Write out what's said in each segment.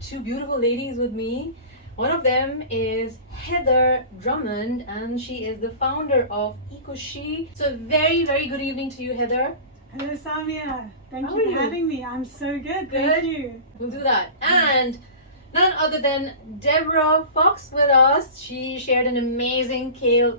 two beautiful ladies with me. One of them is Heather Drummond, and she is the founder of Ecoshe. So very, very good evening to you, Heather. Hello, Samia. Thank How you are for you? having me. I'm so good. Good. Thank you. We'll do that. And none other than Deborah Fox with us. She shared an amazing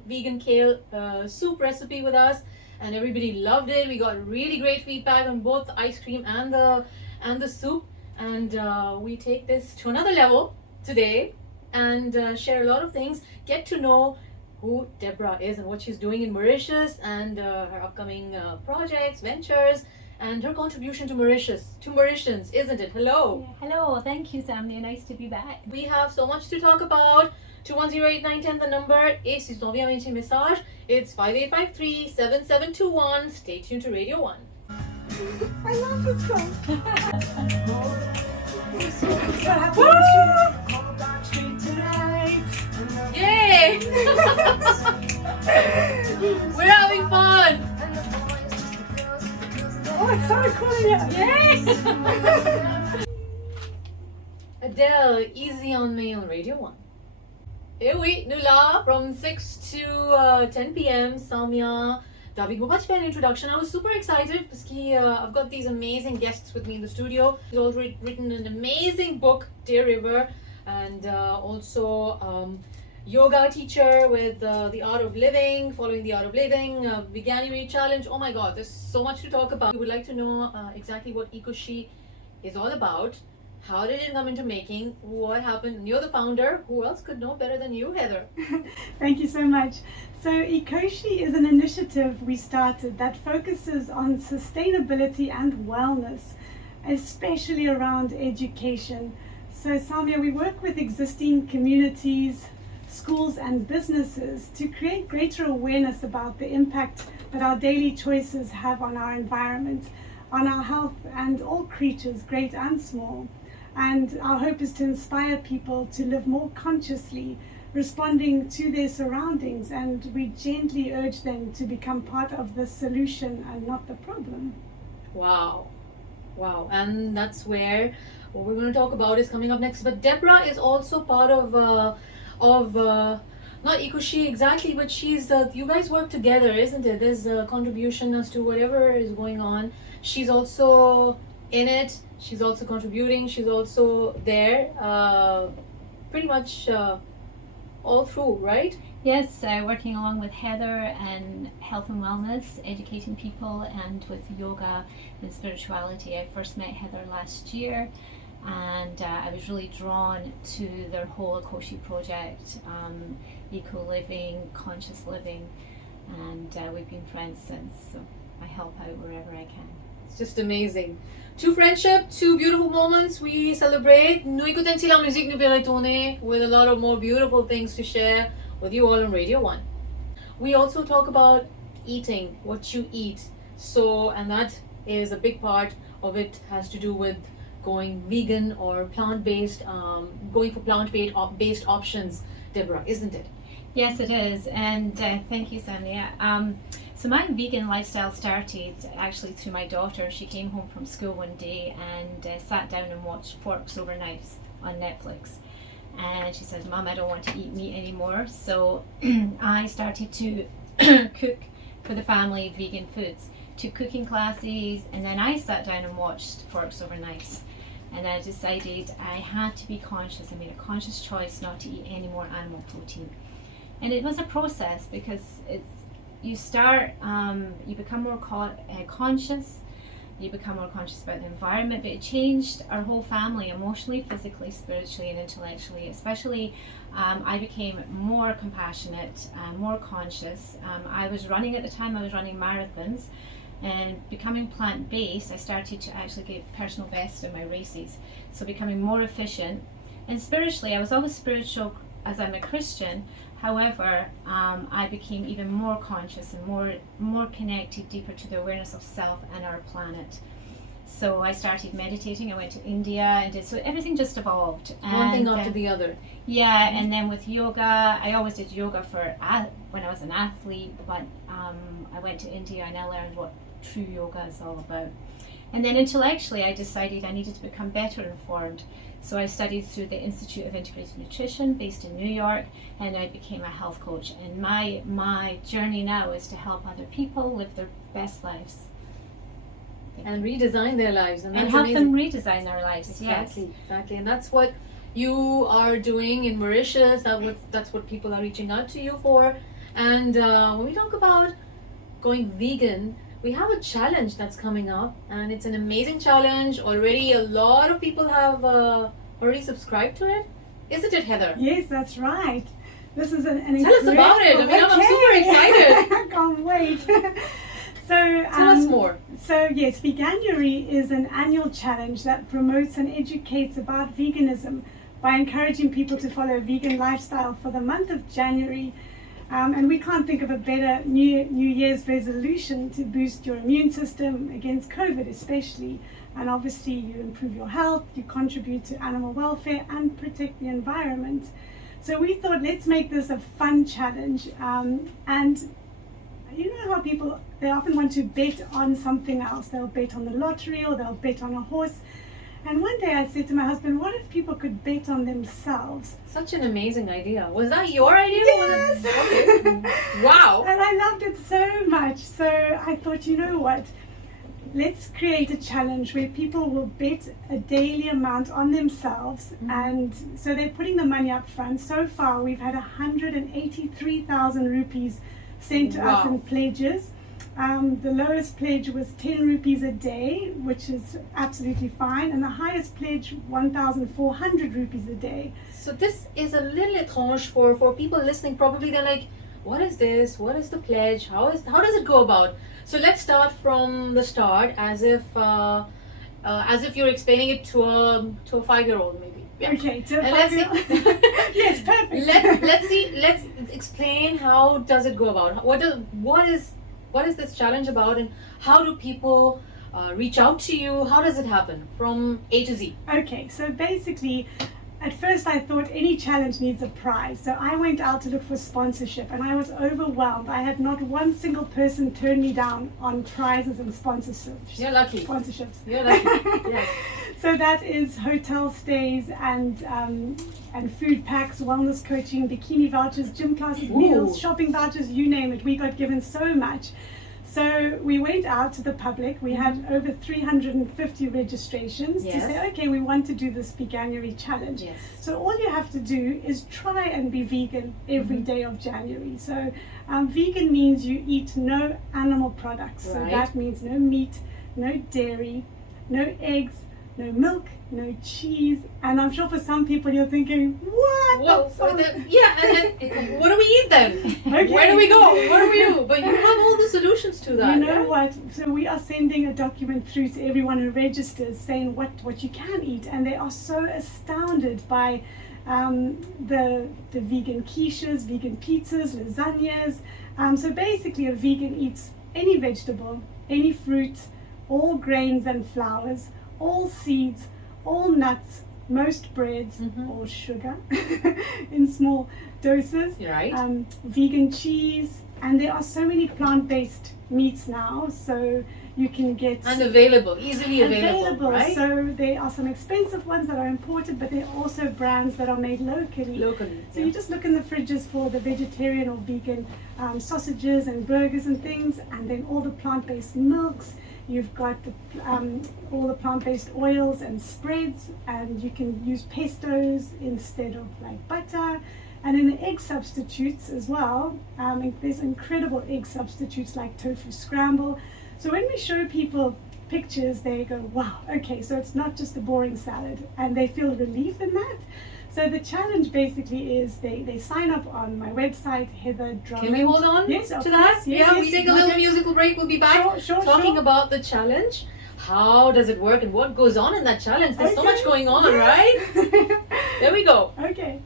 vegan kale soup recipe with us, and everybody loved it. We got really great feedback on both the ice cream and the soup. And we take this to another level today and share a lot of things. Get to know who Deborah is and what she's doing in Mauritius, and her upcoming projects, ventures, and her contribution to Mauritians, isn't it? Hello. Yeah, hello, thank you, Samia. Nice to be back. We have so much to talk about. 2108-910 the number. Et si t'en viens avec un message, it's 5853-7721. Stay tuned to Radio 1. I love this song. So happy Yay! We're having fun! Oh, it's so cool here. Yay! Adele, Easy on Me on Radio 1. Eh oui, nous là, from 6 to 10 p.m. Samia, David Much for an introduction. I was super excited because I've got these amazing guests with me in the studio. He's already written an amazing book, Dear River, and also yoga teacher with the art of living, following the art of living, Veganuary challenge. Oh my god, there's so much to talk about. We would like to know exactly what Ecoshe is all about. How did it come into making? What happened? You're the founder. Who else could know better than you, Heather? Thank you so much. So Ecoshe is an initiative we started that focuses on sustainability and wellness, especially around education. So Samia, we work with existing communities, schools and businesses to create greater awareness about the impact that our daily choices have on our environment, on our health and all creatures, great and small. And our hope is to inspire people to live more consciously, responding to their surroundings, and we gently urge them to become part of the solution and not the problem. Wow. And that's where what we're going to talk about is coming up next. But Deborah is also part of not Ecoshe exactly, but she's you guys work together, isn't it? There's a contribution as to whatever is going on. She's also in it. She's also contributing. She's also there, pretty much all through, right? Yes, working along with Heather and health and wellness, educating people, and with yoga and spirituality. I first met Heather last year, and I was really drawn to their whole Ecoshe project, eco-living, conscious living, and we've been friends since, so I help out wherever I can. It's just amazing. Two friendship, two beautiful moments we celebrate. Nous écoutons la musique, nous peut retourner with a lot of more beautiful things to share with you all on Radio 1. We also talk about eating, what you eat. So, and that is a big part of it, has to do with going vegan or plant-based, going for plant-based options, Deborah, isn't it? Yes, it is, and thank you, Samia. So my vegan lifestyle started actually through my daughter. She came home from school one day and sat down and watched Forks Over Knives on Netflix. And she said, "Mom, I don't want to eat meat anymore." So I started to cook for the family vegan foods, took cooking classes, and then I sat down and watched Forks Over Knives. And I decided I had to be conscious. I made a conscious choice not to eat any more animal protein. And it was a process because you become more conscious, you become more conscious about the environment, but it changed our whole family emotionally, physically, spiritually and intellectually. Especially I became more compassionate, more conscious. I was running at the time, I was running marathons, and becoming plant-based, I started to actually get personal best in my races. So becoming more efficient. And spiritually, I was always spiritual as I'm a Christian. However, I became even more conscious and more connected deeper to the awareness of self and our planet. So I started meditating. I went to India and did, so everything just evolved. One thing after the other. Yeah, and then with yoga, I always did yoga when I was an athlete, but I went to India and I learned what true yoga is all about. And then intellectually, I decided I needed to become better informed. So I studied through the Institute of Integrated Nutrition based in New York, and I became a health coach. And my journey now is to help other people live their best lives. And redesign their lives. And that's help amazing. them redesign their lives, Exactly, yes. exactly. And that's what you are doing in Mauritius. That's what people are reaching out to you for. And when we talk about going vegan, we have a challenge that's coming up, and it's an amazing challenge. Already a lot of people have already subscribed to it. Isn't it, Heather? Yes, that's right. This is an Tell us about it. I mean, I'm super excited. I can't wait. So, Tell us more. So yes, Veganuary is an annual challenge that promotes and educates about veganism by encouraging people to follow a vegan lifestyle for the month of January. And we can't think of a better New Year's resolution to boost your immune system against COVID especially. And obviously you improve your health, you contribute to animal welfare and protect the environment. So we thought, let's make this a fun challenge. And you know how people, they often want to bet on something else. They'll bet on the lottery or they'll bet on a horse. And one day I said to my husband, what if people could bet on themselves? Such an amazing idea. Was that your idea? Yes! Okay. Wow! And I loved it so much. So I thought, you know what? Let's create a challenge where people will bet a daily amount on themselves. And so they're putting the money up front. So far, we've had 183,000 rupees sent to us in pledges. The lowest pledge was 10 rupees a day, which is absolutely fine, and the highest pledge 1,400 rupees a day. So this is a little étrange for people listening. Probably they're like, what is this? What is the pledge? How does it go about? So let's start from the start, as if you're explaining it to a 5-year-old maybe. Yeah. Okay, to a And let's 5-year-old. Yes, perfect. let's explain how does it go about. What is this challenge about, and how do people reach out to you? How does it happen from A to Z? Okay, so basically, at first I thought any challenge needs a prize. So I went out to look for sponsorship and I was overwhelmed. I had not one single person turn me down on prizes and sponsorships. You're lucky. Sponsorships. You're lucky. Yes. So that is hotel stays and food packs, wellness coaching, bikini vouchers, gym classes, meals, shopping vouchers, you name it. We got given so much. So we went out to the public. We had over 350 registrations to say, okay, we want to do this Veganuary challenge. Yes. So all you have to do is try and be vegan every day of January. So vegan means you eat no animal products. So that means no meat, no dairy, no eggs, no milk, no cheese. And I'm sure for some people you're thinking, what? And then what do we eat then? Okay. Where do we go? What do we do? But you have all the solutions to that. You know what? So we are sending a document through to everyone who registers saying what you can eat, and they are so astounded by the vegan quiches, vegan pizzas, lasagnas. So basically a vegan eats any vegetable, any fruit, all grains and flours, all seeds, all nuts, most breads, all sugar in small doses, vegan cheese, and there are so many plant-based meats now, so you can get and easily available, right? So there are some expensive ones that are imported, but there are also brands that are made locally. So you just look in the fridges for the vegetarian or vegan sausages and burgers and things, and then all the plant-based milks. You've got all the plant-based oils and spreads, and you can use pestos instead of like butter. And in the egg substitutes as well, there's incredible egg substitutes like tofu scramble. So when we show people pictures, they go, wow, okay, so it's not just a boring salad, and they feel relief in that. So the challenge basically is they sign up on my website, Heather Drummond. Can we hold on to that? We take a little musical break. We'll be back talking about the challenge. How does it work and what goes on in that challenge? There's so much going on, right? There we go. Okay.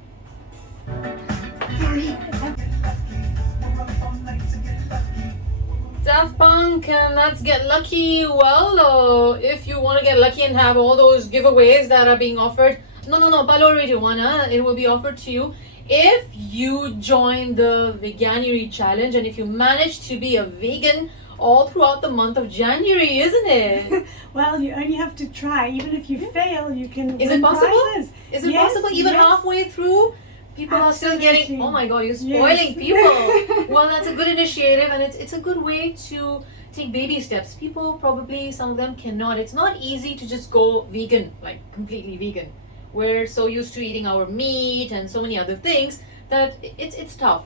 Daft Punk and Let's Get Lucky. Well, if you want to get lucky and have all those giveaways that are being offered, no, Palo Radio Wana, it will be offered to you if you join the Veganuary challenge, and if you manage to be a vegan all throughout the month of January, isn't it? Well, you only have to try. Even if you fail, you can Is win it possible? prizes. Is it Yes, possible even yes. halfway through? People are still getting, Absolutely. oh my God, you're Yes. spoiling people. Well, that's a good initiative, and it's a good way to take baby steps. People probably, some of them cannot. It's not easy to just go vegan, like completely vegan. We're so used to eating our meat and so many other things that it's tough.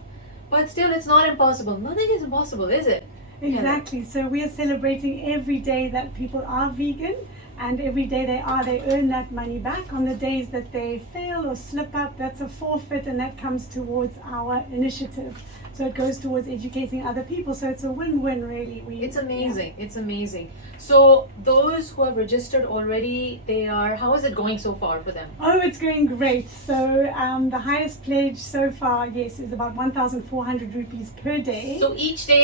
But still, it's not impossible. Nothing is impossible, is it? Exactly. So we are celebrating every day that people are vegan, and every day they earn that money back. On the days that they fail or slip up, that's a forfeit, and that comes towards our initiative. So it goes towards educating other people. So it's a win-win, really. It's amazing. It's amazing. So those who have registered already, how is it going so far for them? Oh, it's going great. So the highest pledge so far, yes, is about 1,400 rupees per day. So each day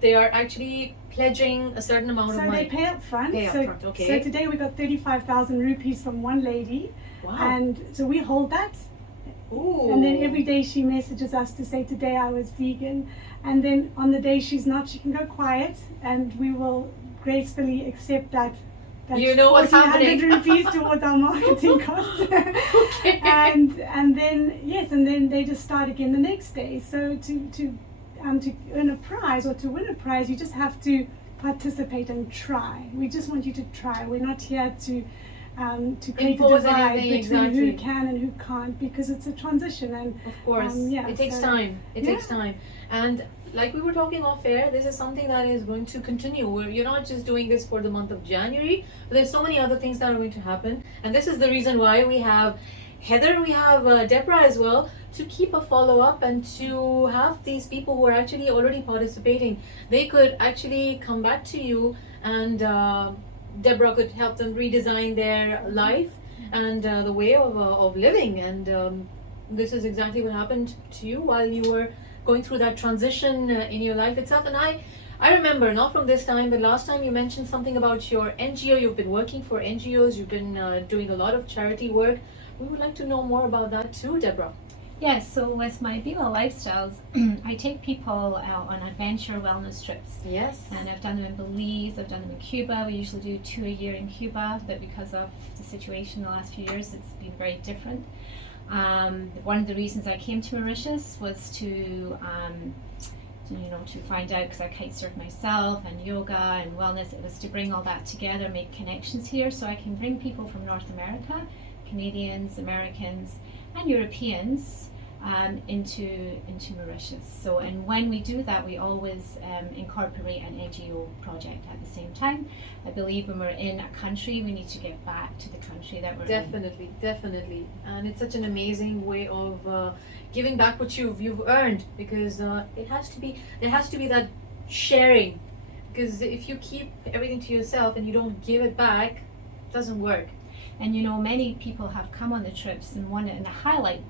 they are actually pledging a certain amount of So money. they pay up front. Pay up so, front, okay. So today we got 35,000 rupees from one lady. Wow. And so we hold that. Ooh. And then every day she messages us to say, today I was vegan. And then on the day she's not, she can go quiet, and we will gracefully accept that. You know what's 1,400 happening. rupees towards our marketing costs. Okay. And then they just start again the next day. So to earn a prize or to win a prize, you just have to participate and try. We just want you to try. We're not here to create a Impose divide anything, between exactly. who can and who can't, because it's a transition, and Of course. yeah, It takes so- time. It yeah. takes time. And like we were talking off air, this is something that is going to continue. You're not just doing this for the month of January, but there's so many other things that are going to happen. And this is the reason why we have Heather, we have Deborah as well, to keep a follow-up and to have these people who are actually already participating. They could actually come back to you, and Deborah could help them redesign their life and the way of living. And this is exactly what happened to you while you were going through that transition in your life itself. And I remember, not from this time, but last time you mentioned something about your NGO. You've been working for NGOs, you've been doing a lot of charity work. We would like to know more about that too, Deborah. Yes, so with my BWell Lifestyles, I take people out on adventure wellness trips. Yes. And I've done them in Belize, I've done them in Cuba. We usually do 2 a year in Cuba, but because of the situation the last few years, it's been very different. One of the reasons I came to Mauritius was to find out, because I kite surf myself and yoga and wellness, it was to bring all that together, make connections here, so I can bring people from North America, Canadians, Americans, and Europeans into Mauritius. So, and when we do that, we always incorporate an NGO project at the same time. I believe when we're in a country, we need to get back to the country that we're in. Definitely. And it's such an amazing way of giving back what you've earned, because there has to be that sharing. Because if you keep everything to yourself and you don't give it back, it doesn't work. And many people have come on the trips, and the highlight,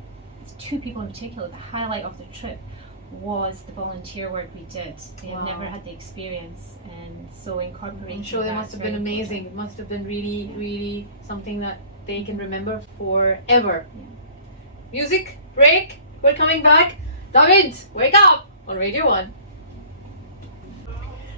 2 people in particular, the highlight of the trip was the volunteer work we did. They had never had the experience, and so incorporating. I'm sure that must have been amazing. It must have been really, really something that they can remember forever. Yeah. Music break. We're coming back. David, wake up on Radio 1.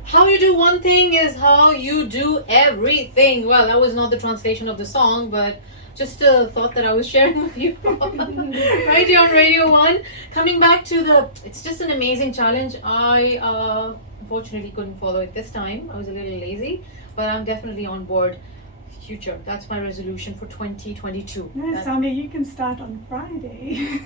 How you do one thing is how you do everything. Well, that was not the translation of the song, but just a thought that I was sharing with you right here on Radio 1. Coming back to it's just an amazing challenge. I unfortunately couldn't follow it this time. I was a little lazy, but I'm definitely on board. Future. That's my resolution for 2022. No, Samia, you can start on Friday.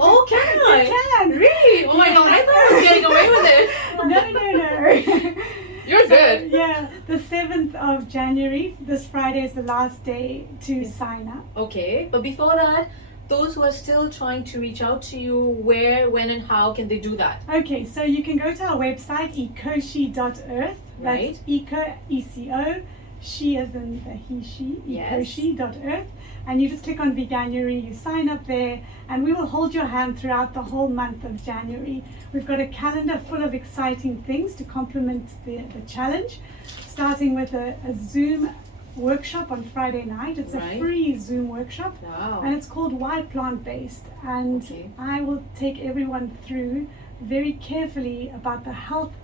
Oh, can I? You can. Really? Oh my God, I thought I was getting away with it. No. You're good. Yeah, the 7th of January, this Friday is the last day to sign up. Okay, but before that, those who are still trying to reach out to you, where, when, and how can they do that? Okay, so you can go to our website, Ecoshe.earth. Right. That's Eco, E-C-O, she as in the he, she, Yes. Ecoshe.earth. And you just click on Veganuary, you sign up there, and we will hold your hand throughout the whole month of January. We've got a calendar full of exciting things to complement the challenge, starting with a Zoom workshop on Friday night. It's Right. a free Zoom workshop, Wow. and it's called Why Plant-Based. And Okay. I will take everyone through very carefully about the health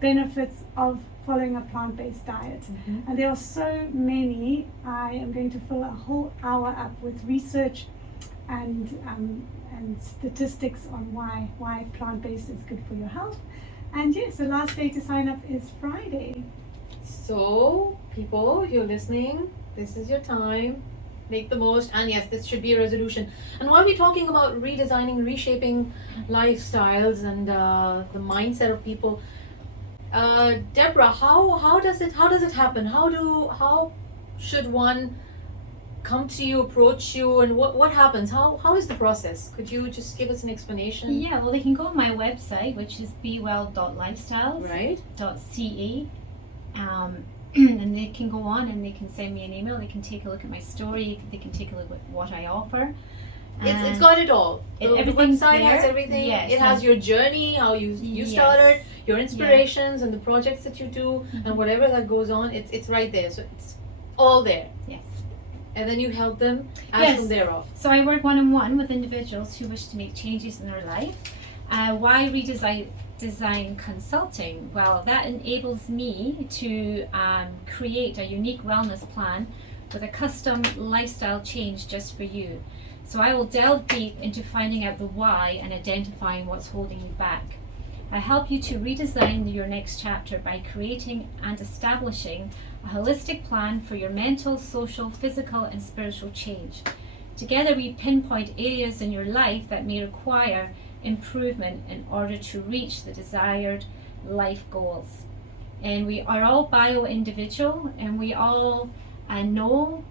benefits of following a plant-based diet. Mm-hmm. And there are so many. I am going to fill a whole hour up with research and statistics on why plant-based is good for your health. And yes, the last day to sign up is Friday. So, people, if you're listening, this is your time. Make the most. And yes, this should be a resolution. And while we're talking about redesigning, reshaping lifestyles and the mindset of people, Deborah, how does it happen? How should one come to you, approach you, and what happens? How is the process? Could you just give us an explanation? Yeah, well, they can go on my website, which is BWell.Lifestyles. Right. .ca. And they can go on and they can send me an email. They can take a look at my story. They can take a look at what I offer. It's got it all. The everything's website there. has everything. Yes, it has your journey, how you Yes. started, your inspirations, and the projects that you do, and whatever that goes on. It's right there. So it's all there. Yes. And then you help them as Yes. from there off. So I work one-on-one with individuals who wish to make changes in their life. Why design consulting? Well, that enables me to create a unique wellness plan with a custom lifestyle change just for you. So I will delve deep into finding out the why and identifying what's holding you back. I help you to redesign your next chapter by creating and establishing a holistic plan for your mental, social, physical, and spiritual change. Together we pinpoint areas in your life that may require improvement in order to reach the desired life goals. And we are all bio-individual, and we all know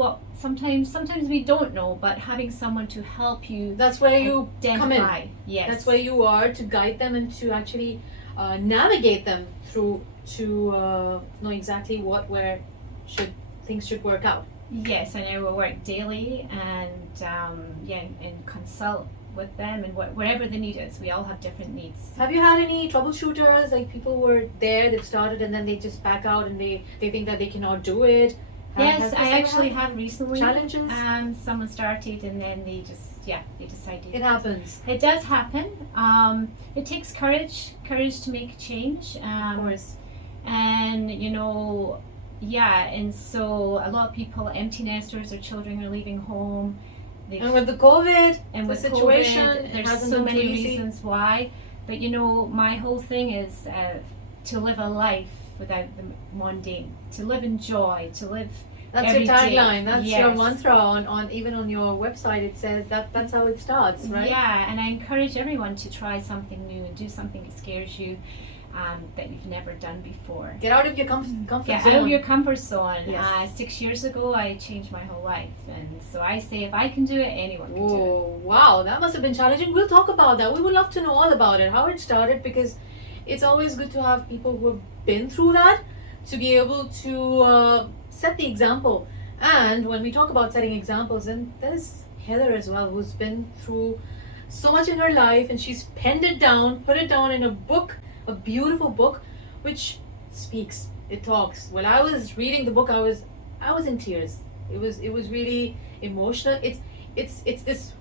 what sometimes we don't know, but having someone to help you That's where you come identify. in. Yes. That's where you are, to guide them and to actually navigate them through to know exactly where things should work out. Yes, and I will work daily and consult with them and wherever the need is. We all have different needs. Have you had any troubleshooters, like people were there, they've started, and then they just back out and they think that they cannot do it? Yes, Has this I ever actually happened? have recently. Challenges? Someone started and then they decided. It happens. It does happen. It takes courage to make a change. Of course. And and so a lot of people, empty nesters, their children are leaving home. And with the COVID, and the with situation, COVID, it there's hasn't so been many too easy. reasons why. But my whole thing is to live a life without the mundane, to live in joy, to live. That's every your day. tagline. That's your Yes. mantra. On even on your website, it says that's how it starts, right? Yeah, and I encourage everyone to try something new and do something that scares you, that you've never done before. Get out of your comfort Get zone. out of your comfort zone. Yes. 6 years ago, I changed my whole life, and so I say if I can do it, anyone can do it. Whoa, wow, that must have been challenging. We'll talk about that. We would love to know all about it, how it started, because it's always good to have people who have been through that to be able to set the example. And when we talk about setting examples, and there's Heather as well, who's been through so much in her life, and she's penned it down, put it down in a book, a beautiful book, which speaks, it talks. When I was reading the book, I was in tears. It was really emotional. It's this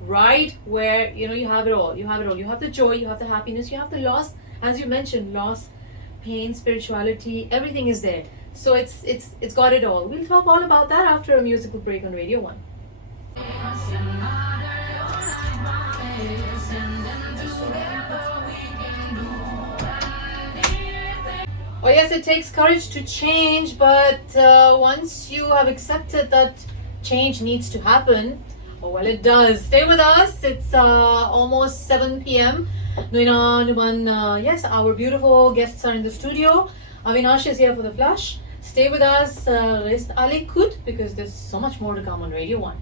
ride where you have it all. You have it all. You have the joy, you have the happiness, you have the loss, as you mentioned, loss, pain, spirituality, everything is there. So it's got it all. We'll talk all about that after a musical break on Radio 1. Oh yes, it takes courage to change, but once you have accepted that change needs to happen, oh well, it does. Stay with us. It's almost 7 p.m. Yes, our beautiful guests are in the studio. Avinash is here for the flash. Stay with us, rest Ali Kut, because there's so much more to come on Radio 1.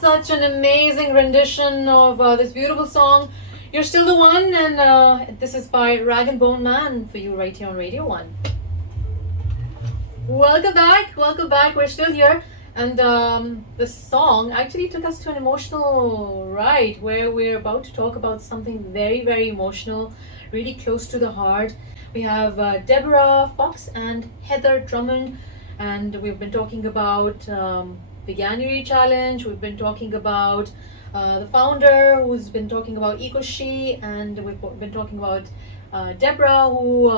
Such an amazing rendition of this beautiful song. You're Still the One, and this is by Rag and Bone Man for you right here on Radio 1. Welcome back, we're still here. And the song actually took us to an emotional ride where we're about to talk about something very, very emotional, really close to the heart. We have Deborah Fox and Heather Drummond, and we've been talking about Veganuary challenge. We've been talking about the founder, who's been talking about Ecoshe, and we've been talking about Deborah, who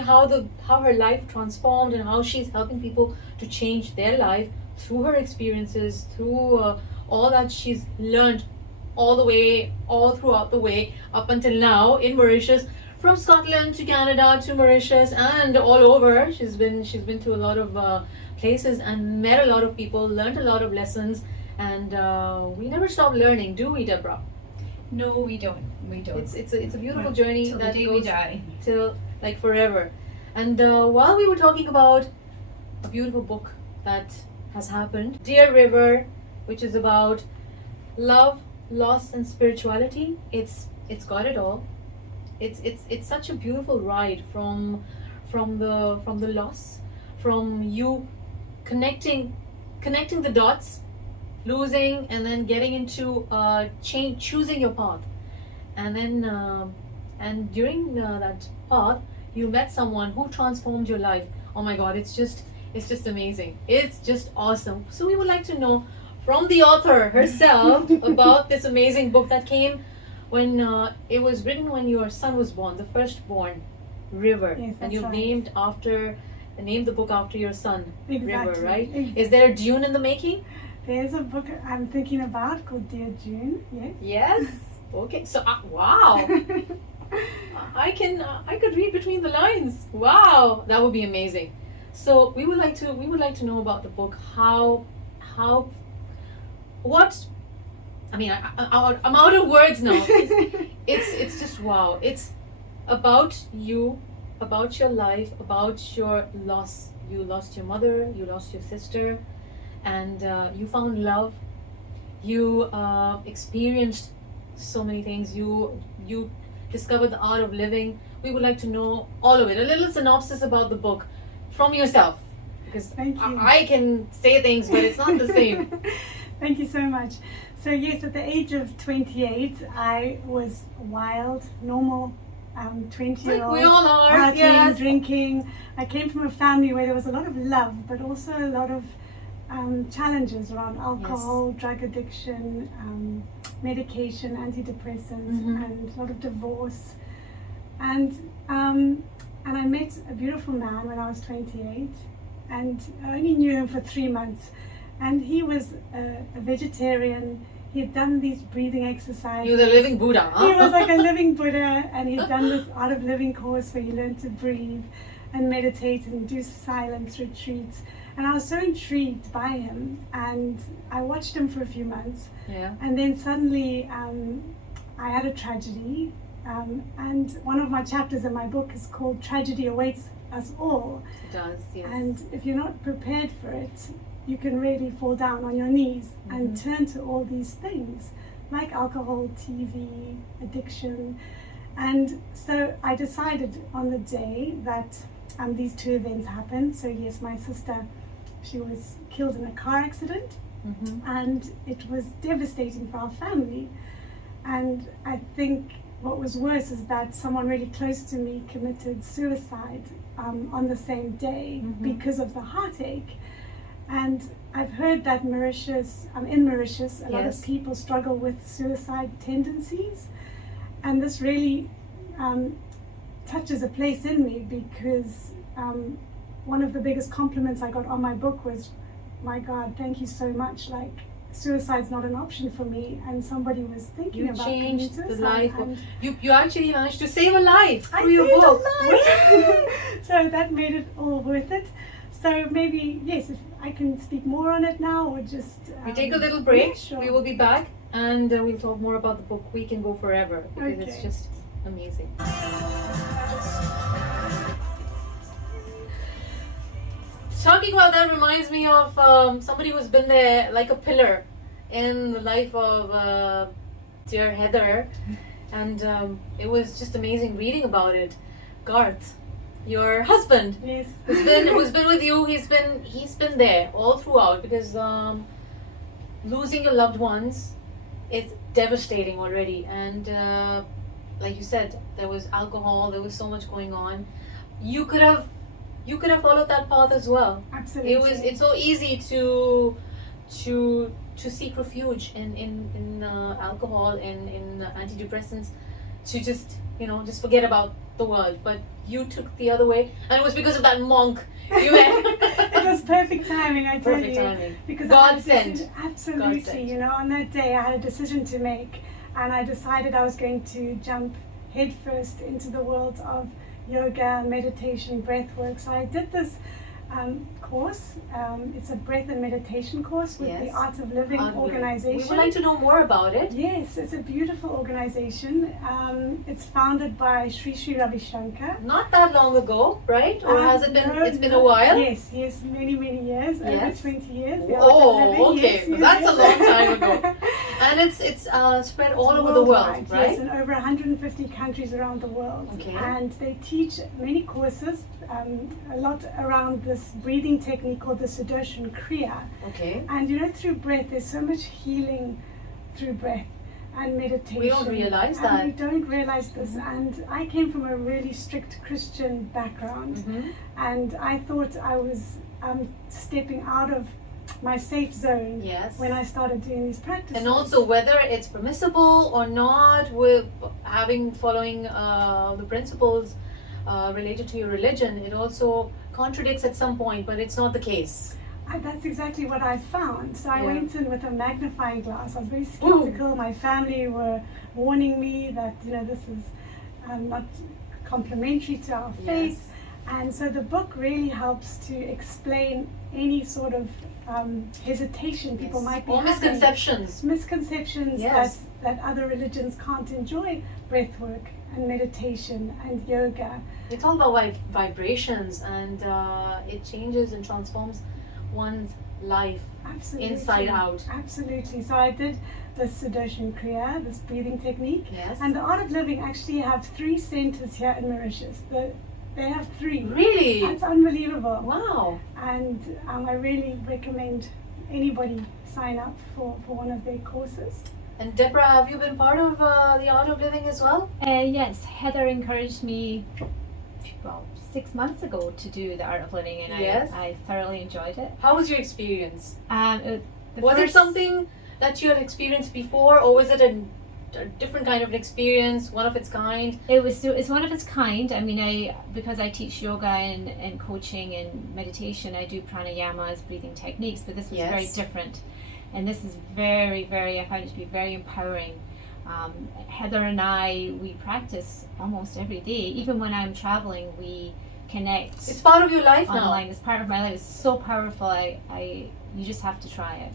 how her life transformed and how she's helping people to change their life through her experiences, through all that she's learned all throughout the way up until now in Mauritius, from Scotland to Canada to Mauritius and all over. She's been to a lot of places and met a lot of people, learned a lot of lessons, and we never stop learning, do we, Deborah? No, we don't. It's a beautiful journey till that the day goes we die. till like forever. And while we were talking about a beautiful book that has happened, Dear River, which is about love, loss, and spirituality, it's got it all. It's such a beautiful ride from the loss, from you connecting the dots, losing, and then getting into choosing your path, and then and during that path you met someone who transformed your life. Oh my God, it's just amazing. It's just awesome. So we would like to know from the author herself about this amazing book that came when it was written when your son was born, the firstborn, River. Yes, And that's you've right. named the book after your son, Exactly. River, right? Exactly. Is there a Dune in the making? There's a book I'm thinking about called Dear June. Yes. Yes. Okay. So wow. I could read between the lines. Wow, that would be amazing. So we would like to know about the book. What? I mean, I'm out of words now. It's just wow. It's about you, about your life, about your loss. You lost your mother, you lost your sister, and you found love. You experienced so many things. You discovered the art of living. We would like to know all of it. A little synopsis about the book from yourself, because Thank you. I can say things, but it's not the same. Thank you so much. So yes, at the age of 28, I was wild, normal 20-year-old. Like we all are, Partying, yes. drinking. I came from a family where there was a lot of love, but also a lot of challenges around alcohol, drug addiction, medication, antidepressants, Mhm. and a lot of divorce. And I met a beautiful man when I was 28, and I only knew him for 3 months. And he was a vegetarian. He had done these breathing exercises. You're the living Buddha, huh? He was like a living Buddha, and he'd done this Art of Living course where he learned to breathe and meditate and do silence retreats. And I was so intrigued by him, and I watched him for a few months. Yeah. And then suddenly I had a tragedy, and one of my chapters in my book is called Tragedy Awaits Us All. It does, yes. And if you're not prepared for it, you can really fall down on your knees and turn to all these things like alcohol, TV, addiction. And so I decided on the day that these two events happened. So yes, my sister, she was killed in a car accident, and it was devastating for our family. And I think what was worse is that someone really close to me committed suicide on the same day because of the heartache. And I've heard that in Mauritius, a lot of people struggle with suicide tendencies. And this really touches a place in me, because one of the biggest compliments I got on my book was, "My God, thank you so much. Like, suicide's not an option for me." And somebody was thinking You about changed committing the suicide. life of, and you actually managed to save a life I through your saved a book. life. So that made it all worth it. So maybe, yes, if I can speak more on it now, or just... We take a little break. Yeah, sure. We will be back, and we'll talk more about the book. We can go forever, because it's Okay. just amazing. Talking about that reminds me of somebody who's been there like a pillar in the life of dear Heather, and it was just amazing reading about it. Garth, your husband, Yes. who's been with you. He's been there all throughout, because losing your loved ones is devastating already. And like you said, there was alcohol. There was so much going on. You could have followed that path as well. Absolutely. It's so easy to to seek refuge in alcohol and in antidepressants, to just just forget about the world. But you took the other way, and it was because of that monk you met. It was perfect timing, I tell Perfect you. timing. Because God I had sent. absolutely. God sent. On that day I had a decision to make, and I decided I was going to jump headfirst into the world of yoga, meditation, breath work. So I did this course. It's a breath and meditation course with the Yes. Art of Living We organization. would like to know more about it. Yes, it's a beautiful organization. It's founded by Sri Sri Ravi Shankar. Not that long ago, right? Or has it been? No, It's been a while. Yes, many years, over Yes. 20 years. the Art of Oh, Living, okay. yes, That's a yes. long time ago. And it's spread all over the world, Worldwide, right? Yes, in over 150 countries around the world. Okay. And they teach many courses, a lot around this breathing technique called the Sudarshan Kriya. Okay. And through breath, there's so much healing through breath and meditation. We don't realize and that. we don't realize this. And I came from a really strict Christian background, Mm-hmm. and I thought I was stepping out of my safe zone Yes. when I started doing these practices. And also whether it's permissible or not, with following the principles related to your religion, it also contradicts at some point, but it's not the case. That's exactly what I found. So I Yeah. went in with a magnifying glass. I was very skeptical. My family were warning me that this is not complementary to our faith. Yes. And so the book really helps to explain any sort of hesitation people Yes. might be Or having. misconceptions. That other religions can't enjoy breath work and meditation and yoga. It's all about vibrations, and it changes and transforms one's life Absolutely. inside out. Absolutely. So I did the Sudarshan Kriya, this breathing technique. Yes. And the Art of Living actually have 3 centers here in Mauritius. They have 3. Really? That's unbelievable. Wow. And I really recommend anybody sign up for one of their courses. And Deborah, have you been part of the Art of Living as well? Yes, Heather encouraged me 6 months ago to do the Art of Living, and Yes. I thoroughly enjoyed it. How was your experience? Was it first- something that you had experienced before, or was it a different kind of an experience, one of its kind? It's one of its kind. I mean, because I teach yoga and coaching and meditation, I do pranayamas, breathing techniques, but this was very Yes. different. And this is very, very, I find it to be very empowering. Heather and we practice almost every day. Even when I'm traveling, we connect It's part of your life online. now. It's part of my life. It's so powerful. You just have to try it.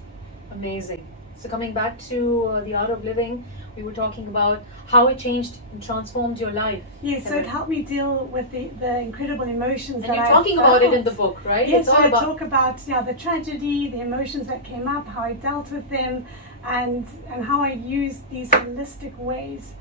Amazing. So coming back to the Art of Living, we were talking about how it changed and transformed your life. Yes, so it Heather. helped me deal with the incredible emotions And that you're I talking about it in the felt. book, right? Yes, It's so all I about talk about the tragedy, the emotions that came up, how I dealt with them, and how I used these holistic ways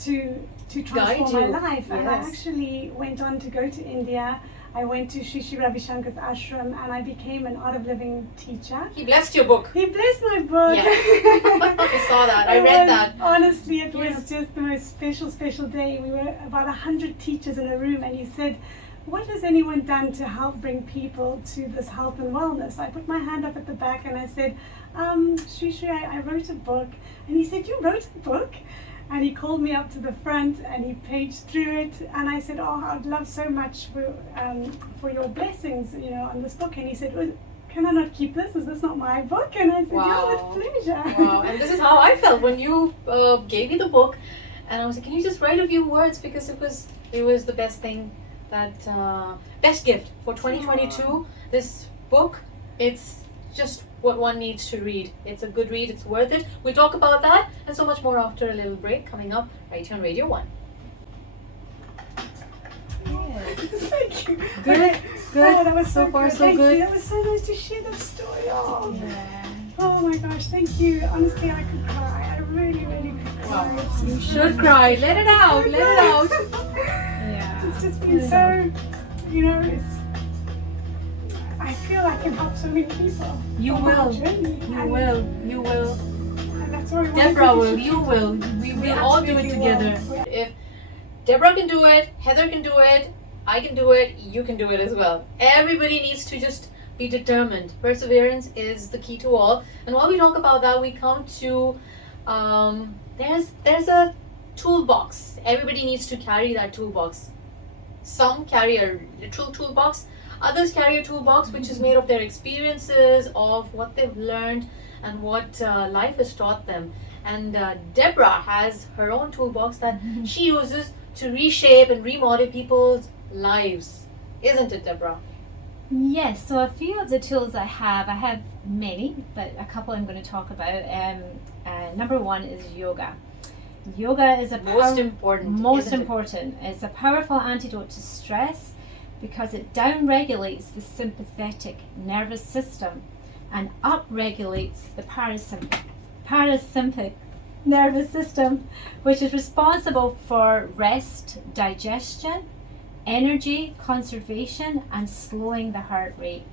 to transform my you. life. And I Yes. actually went on to go to India. I went to Sri Sri Ravi Shankar's ashram, and I became an Art of Living teacher. He blessed your book. He blessed my book. Yeah. I saw that. I read that. Honestly, it was Yes. just the most special day. We were about 100 teachers in a room, and he said, "What has anyone done to help bring people to this health and wellness?" I put my hand up at the back and I said, Sri Sri, I wrote a book. And he said, "You wrote a book?" And he called me up to the front and he paged through it, and I said, "Oh, I'd love so much for your blessings, on this book." And he said, "Oh, can I not keep this? Is this not my book?" And I said, Wow. "Yeah, with pleasure." Wow. And this is how I felt when you gave me the book, and I was like, "Can you just write a few words?" Because it was the best thing, best gift for 2022. This book, it's just what one needs to read. It's a good read. It's worth it. We'll talk about that and so much more after a little break coming up right here on Radio 1. Thank you. Good, Okay. good. Oh, that was So so far, good. so Thank good. you. That was so nice to share that story. Oh. Yeah. Oh my gosh, thank you. Honestly, I could cry. I really could cry. It's You just should cry. Let it out. Let it out. Yeah. It's just been so, I feel I can help so many people. You on my will. journey. You And- will. You will. And that's what I Deborah wanted will. to You will. We will all do it absolutely together. will. If Deborah can do it, Heather can do it, I can do it, you can do it as well. Everybody needs to just be determined. Perseverance is the key to all. And while we talk about that, we come to there's a toolbox. Everybody needs to carry that toolbox. Some carry a literal toolbox, others carry a toolbox which is made of their experiences, of what they've learned and what life has taught them. And Deborah has her own toolbox that she uses to reshape and remodel people's lives. Isn't it, Deborah? Yes, so a few of the tools I have many, but a couple I'm going to talk about. Number one is yoga. Yoga is Most important. It's a powerful antidote to stress because it downregulates the sympathetic nervous system and upregulates the parasympathetic nervous system, which is responsible for rest, digestion, energy conservation, and slowing the heart rate.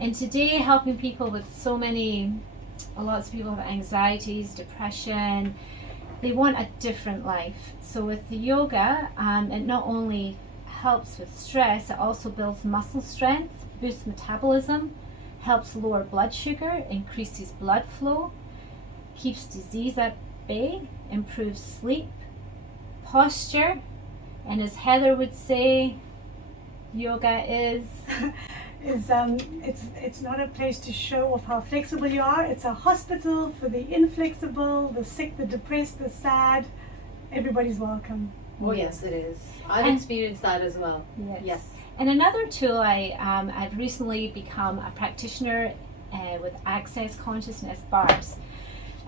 And today, helping people with lots of people have anxieties, depression. They want a different life. So with the yoga, it not only helps with stress, it also builds muscle strength, boosts metabolism, helps lower blood sugar, increases blood flow, keeps disease at bay, improves sleep, posture, and as Heather would say, yoga is it's not a place to show off how flexible you are. It's a hospital for the inflexible, the sick, the depressed, the sad. Everybody's welcome. Oh yes, it is. I've experienced that as well. Yes. And another tool, I've recently become a practitioner with Access Consciousness bars.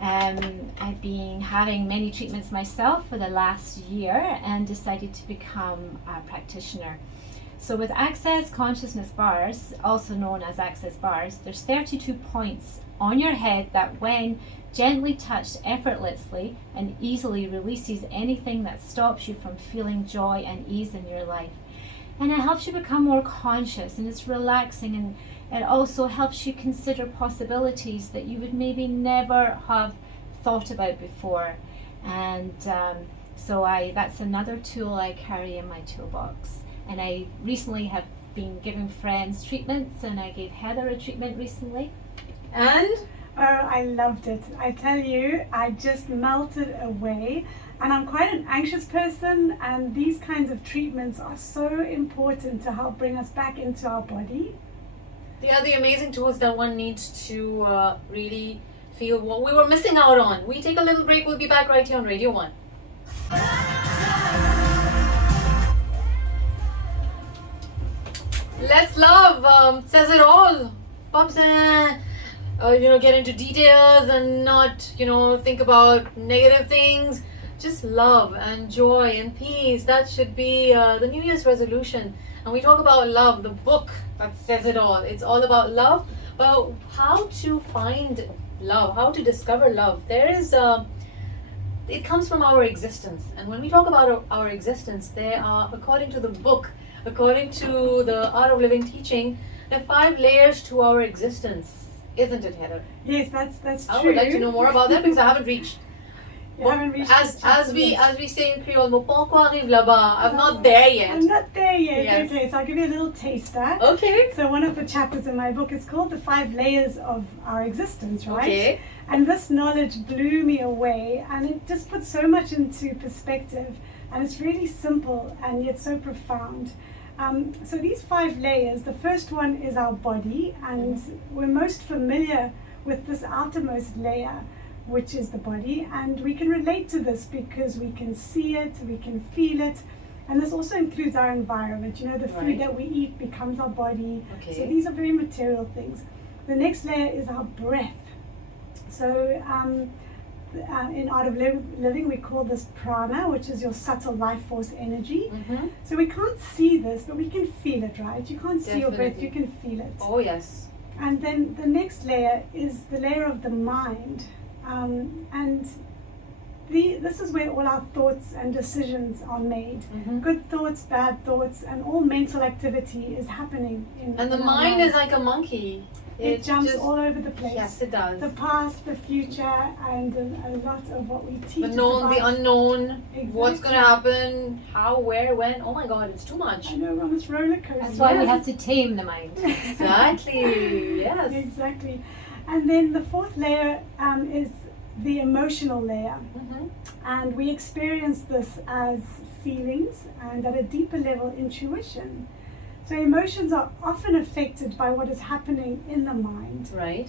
I've been having many treatments myself for the last year and decided to become a practitioner. So with Access Consciousness bars, also known as Access bars, there's 32 points on your head that when gently touched effortlessly and easily releases anything that stops you from feeling joy and ease in your life. And it helps you become more conscious, and it's relaxing, and it also helps you consider possibilities that you would maybe never have thought about before. And that's another tool I carry in my toolbox. And I recently have been giving friends treatments, and I gave Heather a treatment recently. And? Oh, I loved it. I tell you, I just melted away. And I'm quite an anxious person, and these kinds of treatments are so important to help bring us back into our body. They are the amazing tools that one needs to really feel what we were missing out on. We take a little break. We'll be back right here on Radio 1. Let's love says it all. Pops get into details and not, think about negative things. Just love and joy and peace. That should be the New Year's resolution. And we talk about love, the book that says it all. It's all about love. But how to find love, how to discover love. It comes from our existence. And when we talk about our existence, there are, according to the book, according to the Art of Living teaching, there are 5 layers to our existence. Isn't it, Heather? Yes, that's true. I would like to know more about that because I haven't reached. As we yes. say in Creole, "Mon pas encore arrive là-bas." I'm not there yet. I'm not there yet. Yes. Okay, so I'll give you a little taster. Okay. So one of the chapters in my book is called The 5 Layers of Our Existence, right? Okay. And this knowledge blew me away, and it just puts so much into perspective, and it's really simple and yet so profound. So these 5 layers, the first one is our body, and we're most familiar with this outermost layer, which is the body, and we can relate to this because we can see it, we can feel it, and this also includes our environment. The food that we eat becomes our body. Okay. So these are very material things. The next layer is our breath. So in Art of Living, we call this prana, which is your subtle life force energy. Mm-hmm. So we can't see this, but we can feel it, right? You can't see your breath, Definitely. you can feel it. Oh, yes. And then the next layer is the layer of the mind. This is where all our thoughts and decisions are made. Mm-hmm. Good thoughts, bad thoughts, and all mental activity is happening in And the our mind minds. is like a monkey. It jumps all over the place. Yes, it does. The past, the future, and a lot of what we teach. The known, the unknown, Exactly. what's going to happen, how, where, when. Oh my God, it's too much. I know, we're on this roller coaster. That's why we have to tame the mind. Exactly, yes. Exactly. And then the fourth layer is the emotional layer. Mm-hmm. And we experience this as feelings and at a deeper level, intuition. So emotions are often affected by what is happening in the mind. Right.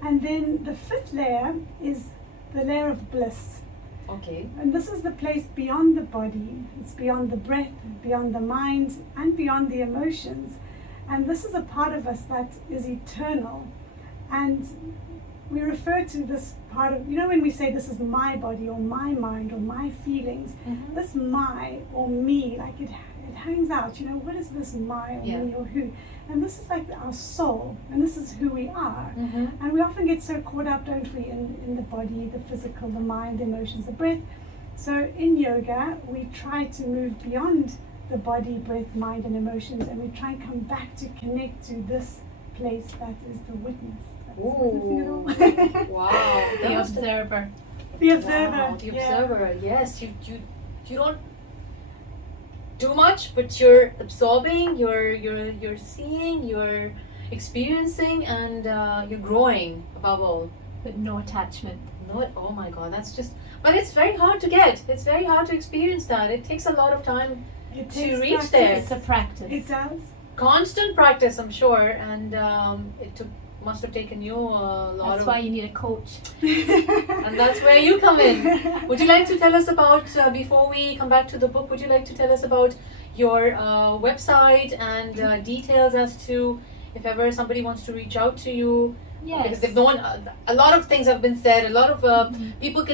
And then the fifth layer is the layer of bliss. Okay. And this is the place beyond the body. It's beyond the breath, beyond the mind, and beyond the emotions. And this is a part of us that is eternal. And we refer to this part of, when we say this is my body or my mind or my feelings, Mm-hmm. this my or me, like it hangs out. What is this my or me or who? And this is like our soul, and this is who we are. Mm-hmm. And we often get so caught up, don't we, in the body, the physical, the mind, the emotions, the breath. So in yoga, we try to move beyond the body, breath, mind, and emotions, and we try and come back to connect to this place that is the witness. That's witnessing it all. Wow. The observer. The observer. Wow, the yeah. observer. Yes, you don't do much, but you're absorbing, you're seeing, you're experiencing, and you're growing above all. But no attachment. Oh my God, that's just. But it's very hard to get. It's very hard to experience that. It takes a lot of time It to takes reach practice. there. It's a practice. It does. Constant practice, I'm sure, and must have taken you a lot That's of. why you need a coach. And that's where you come in. Would you like to tell us about, before we come back to the book, would you like to tell us about your website and details as to if ever somebody wants to reach out to you? Yes. Because they've known, a lot of things have been said, a lot of people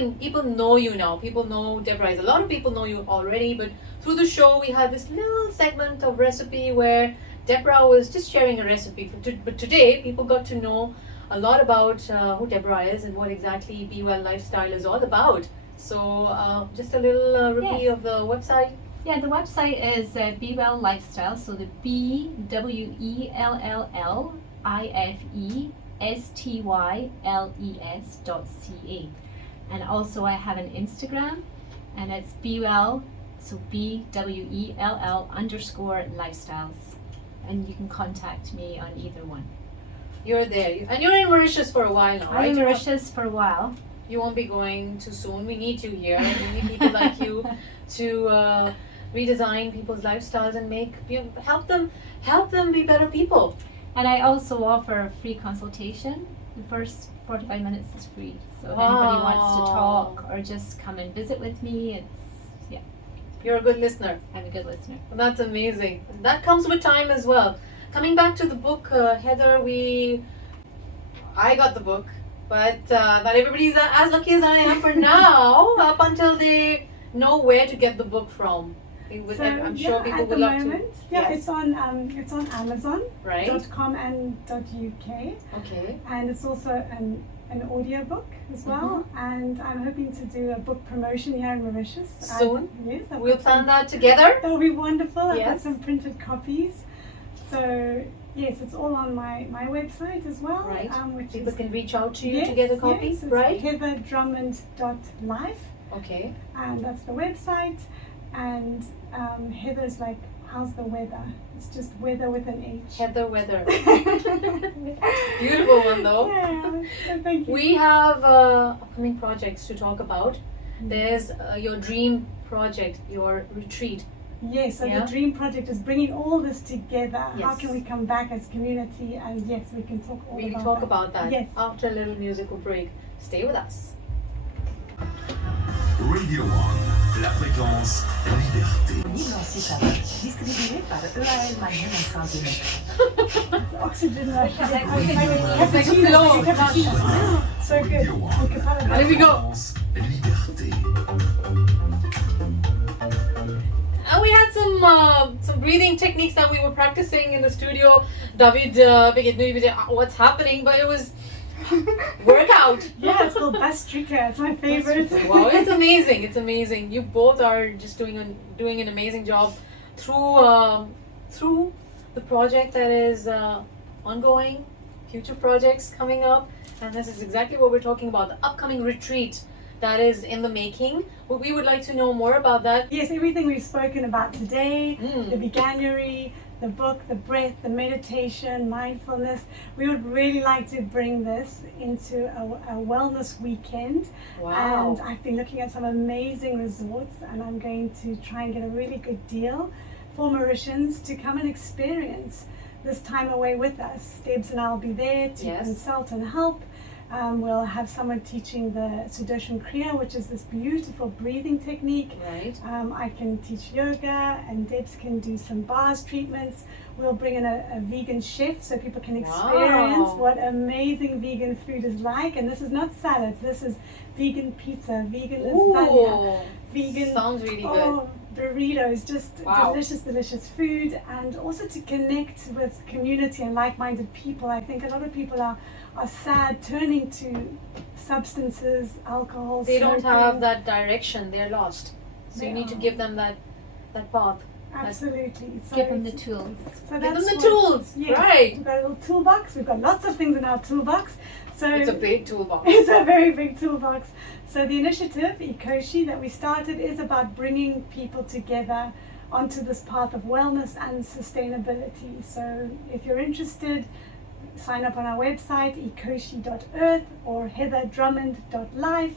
know you now, people know Deborah. A lot of people know you already, but through the show we had this little segment of recipe where Deborah was just sharing a recipe. But today people got to know a lot about who Deborah is and what exactly BWell Lifestyle is all about. So just a little review Yes. of the website. Yeah, the website is BWell Lifestyles, so the BWellLifestyles.ca. And also I have an Instagram, and it's BWell, so BWELL_lifestyles. And you can contact me on either one. You're there. And you're in Mauritius for a while now, I'm right? in You're- Mauritius for a while. You won't be going too soon. We need you here. We need people like you to redesign people's lifestyles and help them be better people. And I also offer a free consultation. The first 45 minutes is free. So if anybody wants to talk or just come and visit with me, You're a good listener. I'm a good listener. That's amazing. That comes with time as well. Coming back to the book, Heather, I got the book, but not everybody's as lucky as I am for now, up until they know where to get the book from. I'm sure people at would the love moment, to. Yeah, Yes. it's on Amazon.com Right. and .uk, Okay. and it's also an audio book as well. And I'm hoping to do a book promotion here in Mauritius Soon? Yes, I've We'll got plan some- that together. That'll be wonderful. I've got Yes. some printed copies. So yes, it's all on my website as well. Right. Which People is can reach out to you to get a copy, yes, it's right? Heather Drummond.life, Okay. and that's the website. And Heather's like, how's the weather? It's just weather with an H. Heather Weather. Beautiful one though. Yeah, so thank you. We have upcoming projects to talk about. There's your dream project, your retreat. Yes, so Yeah. the Dream Project is bringing all this together. How Yes. can we come back as community? And yes, we can talk all We'll about talk that. about that Yes. after a little musical break. Stay with us. Radio One, la fréquence liberté. Distribué par EAL Magnin en santé. Oxygen rush. It's like a flow. So good. Radio One, Okay, follow that. There we go. fréquence liberté. And we had some breathing techniques that we were practicing in the studio. David began to say, what's happening? But it was workout. Yeah, it's called Bastrika. It's my favorite. Wow, it's amazing. It's amazing. You both are just doing an amazing job through the project that is ongoing. future projects coming up, and this is exactly what we're talking about, the upcoming retreat that is in the making. But we would like to know more about that. Yes, everything we've spoken about today, Mm. the Veganuary, the book, the breath, the meditation, mindfulness. We would really like to bring this into a wellness weekend. Wow. And I've been looking at some amazing resorts, and I'm going to try and get a really good deal for Mauritians to come and experience this time away with us. Debs and I will be there to Yes. consult and help. We'll have someone teaching the Sudarshan Kriya, which is this beautiful breathing technique. Right. I can teach yoga, and Debs can do some bars treatments. We'll bring in a vegan chef so people can experience Wow. what amazing vegan food is like. And this is not salads, this is vegan pizza, vegan lasagna, Ooh. vegan Sounds really good. burritos, just Wow. delicious food, and also to connect with community and like-minded people. I think a lot of people are sad turning to substances, alcohol, They don't smoking. have that direction. They're lost. So They you need to are. give them that path. Absolutely. So Give them the it's- tools. So Give them that's the what- tools. Yes. Right. We've got a little toolbox. We've got lots of things in our toolbox. So It's a big toolbox. It's a very big toolbox. So the initiative, Ecoshe, that we started is about bringing people together onto this path of wellness and sustainability. So if you're interested, sign up on our website, Ecoshe.earth or heatherdrummond.life.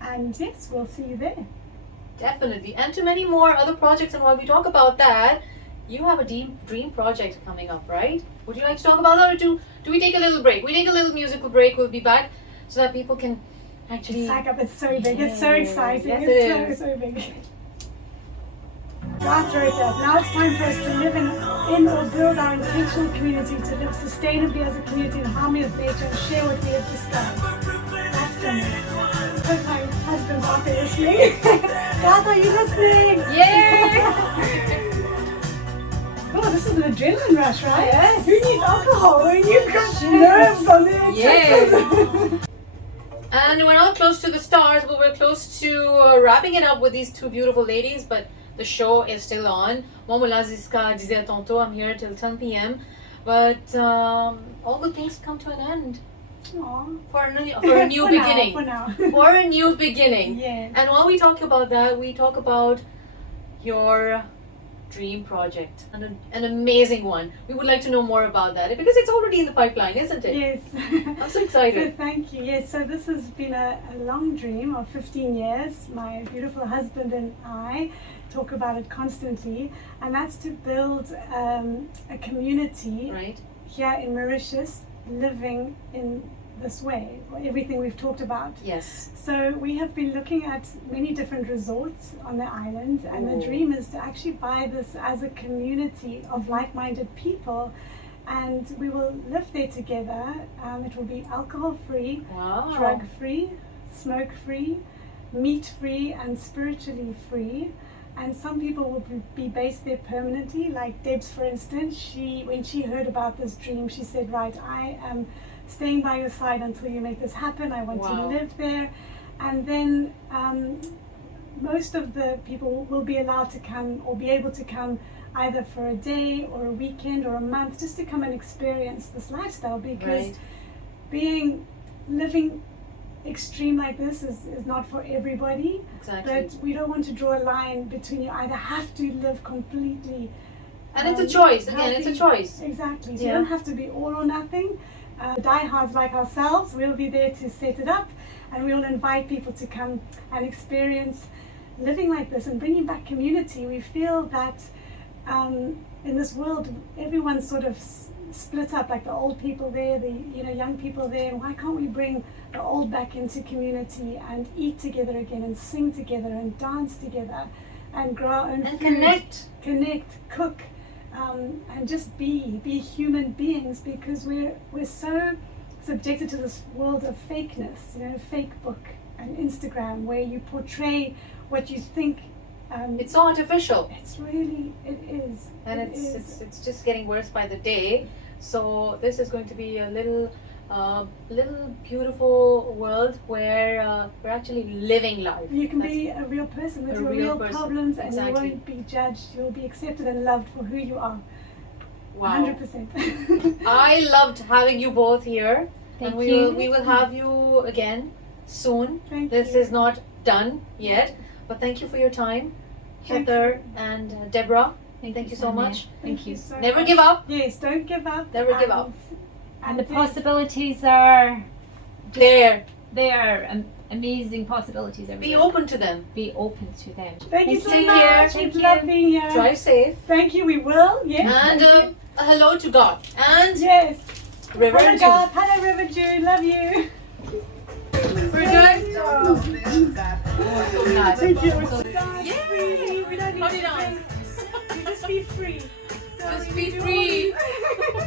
And yes, we'll see you there. Definitely. And to many more other projects. And while we talk about that, you have a dream project coming up, right? Would you like to talk about that, or do we take a little break? We take a little musical break. We'll be back so that people can actually... Stack up, it's so big, it's so exciting, Yes, it's it is. so big. God wrote that. Now it's time for us to live in or build our intentional community, to live sustainably as a community in harmony with nature and share what we have discovered. That's Samia. Hope my husband's out there listening. God, are you listening? Yay! Oh, this is an adrenaline rush, right? Yes. Who needs alcohol when you've got nerves on there? Yay! And we're not close to the stars, but we're close to wrapping it up with these two beautiful ladies. But the show is still on. Momola Ziska disait tantôt, I'm here till 10 p.m. But all good things come to an end. Aw. For a new For beginning. Now. For a new beginning. Yeah. And while we talk about that, we talk about your dream project, and an amazing one. We would like to know more about that because it's already in the pipeline, isn't it? Yes. I'm so So excited. thank you. Yes, so this has been a long dream of 15 years. My beautiful husband and I talk about it constantly, and that's to build a community Right? here in Mauritius, living in this way, everything we've talked about. Yes. So we have been looking at many different resorts on the island, and Ooh. the dream is to actually buy this as a community of like-minded people, and we will live there together. It will be alcohol-free, Wow. drug-free, smoke-free, meat-free, and spiritually free. And some people will be based there permanently, like Debs, for instance. When she heard about this dream, she said, right, I am staying by your side until you make this happen. I want Wow. to live there. And then most of the people will be allowed to come, or be able to come, either for a day or a weekend or a month, just to come and experience this lifestyle, because Right. living extreme like this is not for everybody. Exactly. But we don't want to draw a line between, you either have to live completely And it's a choice. Again, it's a healthy. choice. Exactly. So Yeah. you don't have to be all or nothing. Diehards like ourselves, we'll be there to set it up, and we'll invite people to come and experience living like this and bringing back community. We feel that in this world, everyone's sort of split up, like the old people there, the young people there. Why can't we bring the old back into community and eat together again, and sing together, and dance together, and grow our own And food, connect. cook, and just be human beings, because we're so subjected to this world of fakeness, Facebook and Instagram, where you portray what you think. It's so artificial. It is, And It is. it's just getting worse by the day. So this is going to be a little beautiful world where we're actually living life. You can That's- be a real person with a your real real person. problems, and Exactly. you won't be judged. You'll be accepted and loved for who you are. Wow. 100%. I loved having you both here. Thank and you. we will have you again soon. Thank This you. is not done yet. But thank you for your time, Thank Heather and Deborah. Thank you so Samia. much. Thank you. so Never much. give up. Yes, don't give up. Never give up. And the yes, possibilities are There. they are amazing possibilities. Be everywhere. open to them. Be open to them. Thank you so Take much. care. It's Thank lovely you. being here. Drive safe. Thank you. We will. Yes. And thank you. a hello to God. And Yes. River Hello, and God. June. Hello, River June. Love you. We're good. Thank you. Dance Yay! free. We don't need How do to you dance? drink. You just be free. So Just we be do free. all-